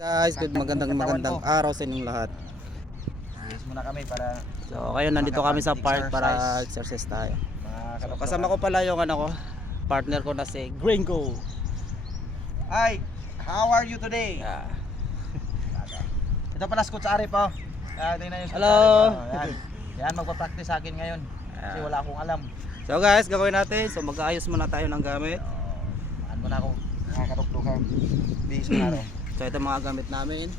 Guys, good magandang araw sa inyong lahat. Yes muna kami para So, ngayon nandito kami sa park para exercise tayo. So, kasama ko pala yung partner ko na si Gringo. Hi, how are you today? Yeah. Ito pala Scott sa Arif po. Tingnan yung Hello. Yan magpa-practice sa akin ngayon. Kasi wala akong alam. So guys, gagawin natin. So mag-aayos muna tayo ng gamit. Maan mo na ako. Nakakatuktukan. Bihis mo na ro. So ito mga gamit namin.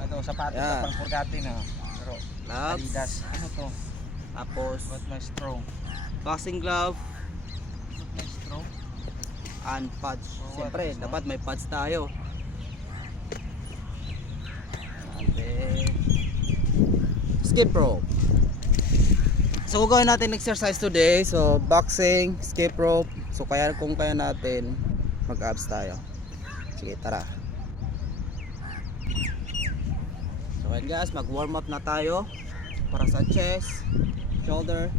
Ito sapatos na pang purgati na. Pero Adidas. Ano to? Tapos What my straw? boxing glove What my straw? and pads. Siyempre, dapat may pads tayo. And then skip rope. So gagawin natin exercise today. So boxing, skip rope. So kung kaya natin mag-abs tayo. Sige, tara. So ayan guys, mag-warm up na tayo para sa chest, shoulder,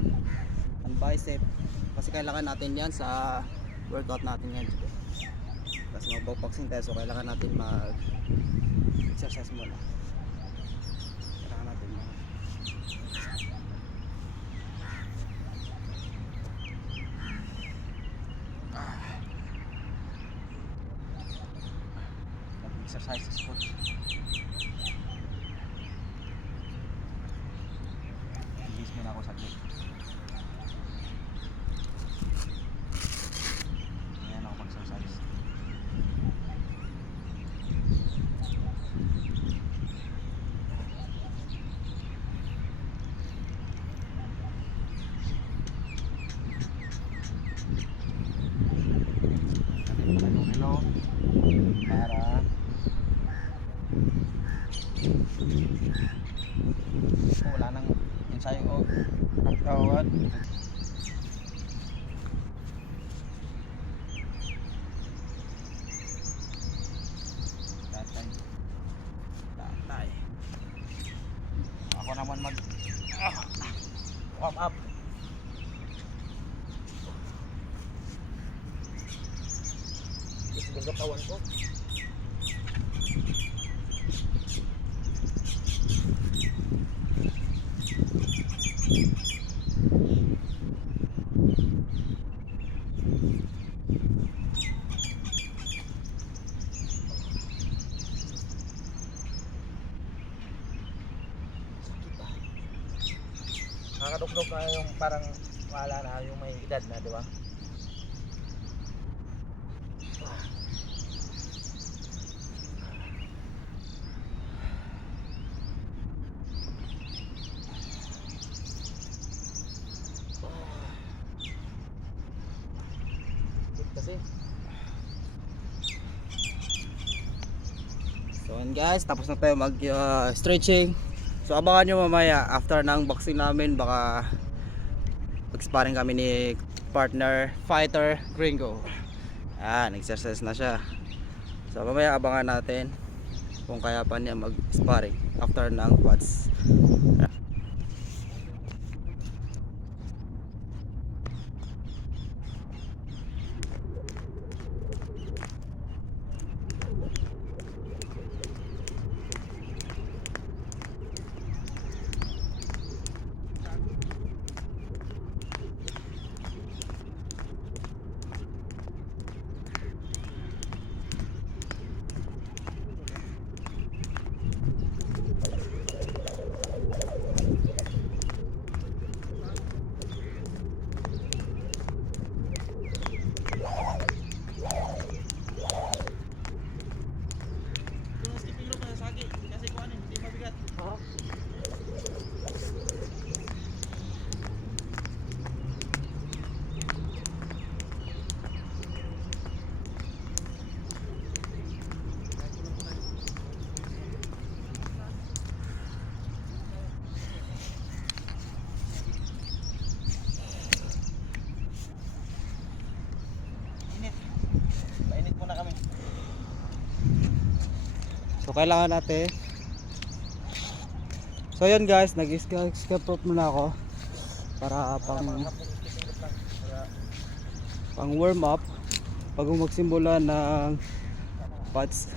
and bicep. Kasi kailangan natin yan sa workout natin yan. Kasi mag-boxing tayo, so kailangan natin mag-exercise muna. Kailangan natin Mag-exercise sa Scott. Bihis mo na ako saglit. Ayan ako mag-exercise. Hello. Para wala nang ensayo o kakawad. tatay. Ako naman mag warm up. Yung katawan ko. Nakakadugdog na yung parang wala na yung may edad na, di ba? Kasi So and guys, tapos na tayo mag stretching. So abangan nyo mamaya after ng boxing namin, baka mag-sparring kami ni partner fighter Gringo. Exercise na siya. So mamaya abangan natin kung kaya pa niya mag-sparring after ng quads. So kailangan natin. So yun guys, nag-skip rope muna ako para pang warm up. bago magsimula ng pads.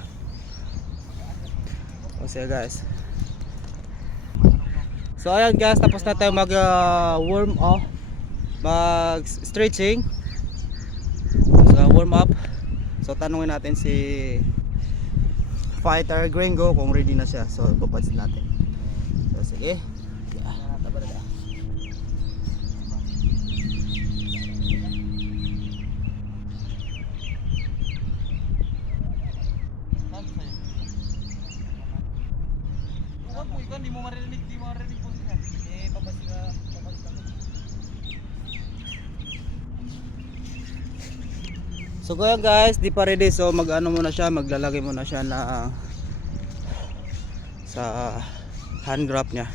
O sige guys. So ayan guys, tapos na tayo mag warm up, mag stretching. So warm up. So tanungin natin si Fighter Gringo kung ready na siya. So ipapads natin. So sige. Di mo marinig po niya. Papas ka. So kaya guys, di pa ready. So mag-ano muna siya, maglalagay muna siya na sa hand grab niya.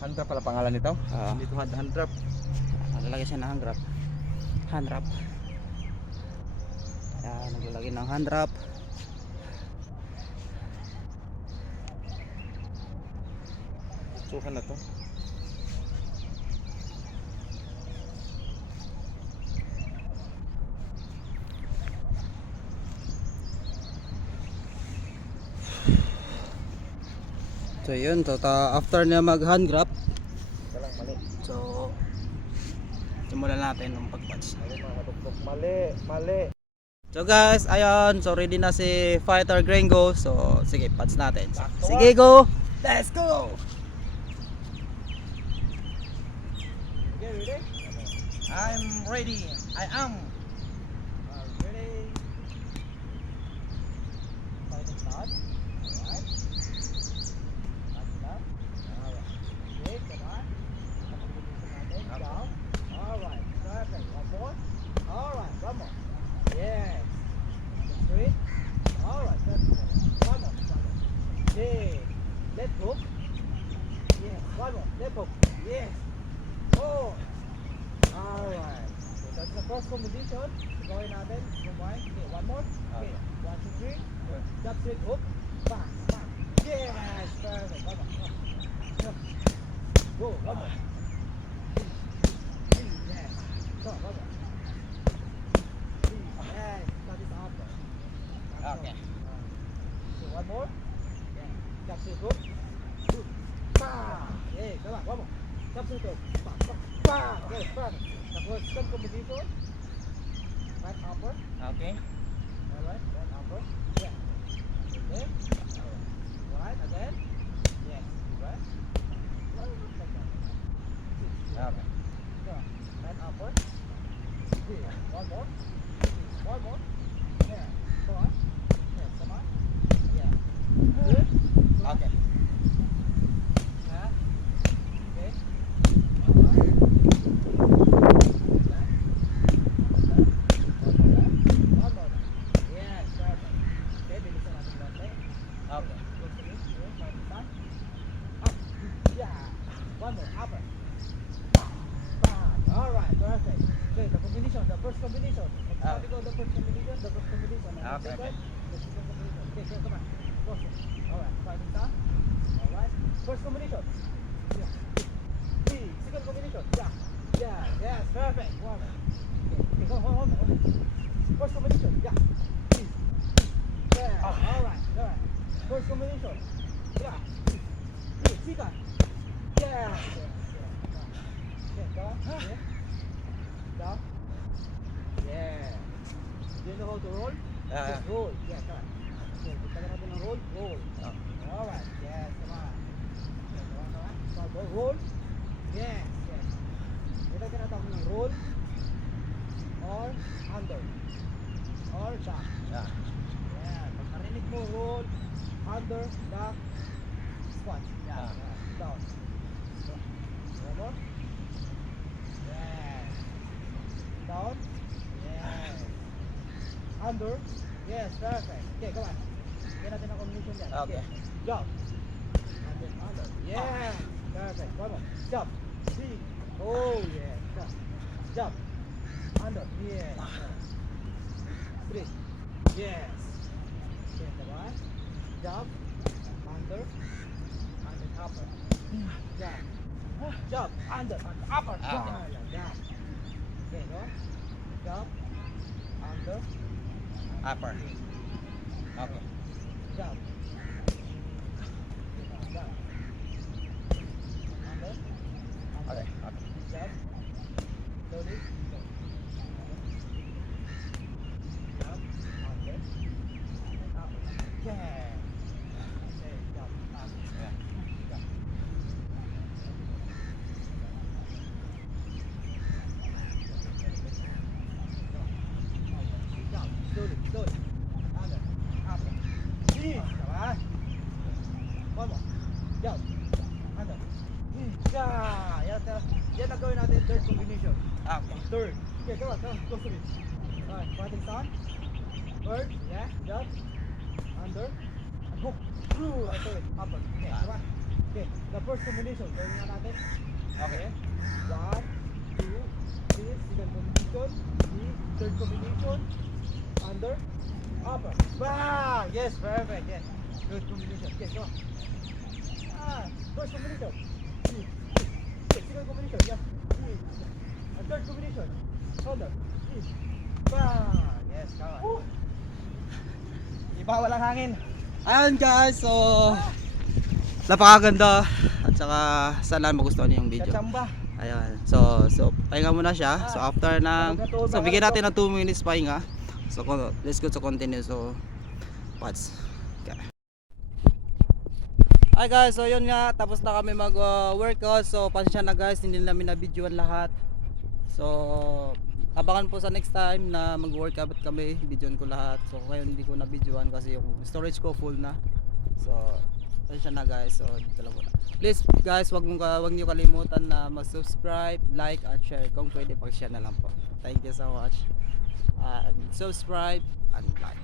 Hand wrap pala pangalan nito? Dito hand wrap. Naglalagay siya ng hand grab. Hand wrap. Ayan, naglalagay ng hand wrap. Sukan na to. So yun, so after niya mag hand grab, Walang mali. so simulan natin ng pag-patch. Mali. So guys, ayun, so ready na si Fighter Gringo. So sige, patch natin. Sige, go. Let's go. Okay, ready? I'm ready. I am. Ready. Fighting start. Alright. Start. Alright. Okay, come on. Down. Alright. Perfect. One more. Alright, one more. Yes. Straight. Alright, perfect. One more. Okay. Left hook. Yes. One more. Left hook. Yes. Oh. Alright. So that's the first combination. Gawin natin. Combine. Okay, one more. Okay. 1, 2, 3. Jump straight hook. Bang. Bang. Yes. Perfect. One more. Go. One more. Yes. Go. One more. Yes. That is after. Okay. So one more. Yeah. Jump straight hook. Good. Bang. Yeah. Come on. One more. Jump straight hook. Bang. Bang. Bang. Yes. Perfect. Tapos second combination. Right upper. Okay. Alright. Right upper. Yeah. Okay. Alright. Again. Yes. Right. Like that. Okay. So, right upper. Yeah. One more. One more. Yeah. Come on. Yes. Come on. Yeah. Good. Okay. Yeah. Okay. Alright. One more. Yes. Perfect. Okay. Bilisan natin konti. Okay. Up. Yeah. One more. Upper. Alright, perfect. Okay, the combination, the first combination. How do you go the first combination? The first combination. And the second, the second combination. Okay, so come on. First one. Alright, fighting start. Alright. First combination. Yeah. Second combination. Yeah. Yeah, yes, perfect. One. Okay, go, hold on. First combination. Yeah. Yeah. Alright, alright. First combination. Yeah. Second. Yeah. Okay, go. Yeah. Down. Yeah. Do you know how to roll? Just roll. Yeah, come on. Okay, kita natin ng roll. Roll. Alright. Yes, come on. Okay, come on. So, roll. Yes, yes. Kita natin ng roll or under or down. Yeah. Pag narinig mo roll, under, down, squat. Yeah. Down. One more. Yes. Down. Yes. Under. Yes, perfect. Okay, come on. Get natin ang combination dyan. Okay. Jump. And then under. Yeah. Perfect. One more. Jump. See. Oh, yeah. Jump. Jump. Under. Yes. Straight. Yes. Okay, come on. Jump. Under. And then upper. Jump. Jump. Under. And upper. Jump. Jump. Okay, go. Jump. Under. Upper. Okay. Down. Down. Under. Okay. Okay. Jump. Slowly. Jump. Under. And up. Yeah. Okay. Jump. Up. Yeah. Jump. Jump. Slowly. Slowly. Under. Up. Yeah. One more. Jump. Under. Yeah. Yan ang gawin natin. Third combination. Okay. Third. Okay, come on. Close to me. Alright, fighting sound. Third. Yeah. Jump. Under. And hook. Through. Okay. Upper. Okay, come on. Okay. The first combination. Gawin nga natin. Okay. 1, 2, 3. Second combination. 3. Third combination. Under. Upper. Bang! Yes, perfect. Yes. Good combination. Okay, go on. First combination. Okay, second combination. Yes. And third combination. Under. Bang! Yes, come on. Iba walang hangin. Ayan guys, so napakaganda at saka sana magustuhan niyo yung video. Kachamba. Ayan. So pahinga muna siya. So after ng so bigyan natin ng 2 minutes pahinga. So let's go to continue. So watch. Okay. Hi guys, so yun nga, tapos na kami mag workout. So pasensya na guys, hindi namin na-videoan lahat. So abangan po sa next time na mag-workout kami, videoan ko lahat. So ngayon hindi ko na-videoan kasi yung storage ko full na. So pasensya na guys, so dito lang muna. Please guys, wag niyo kalimutan na mag-subscribe, like at share. Kung pwede, pag-share na lang po. Thank you so much. And subscribe and like.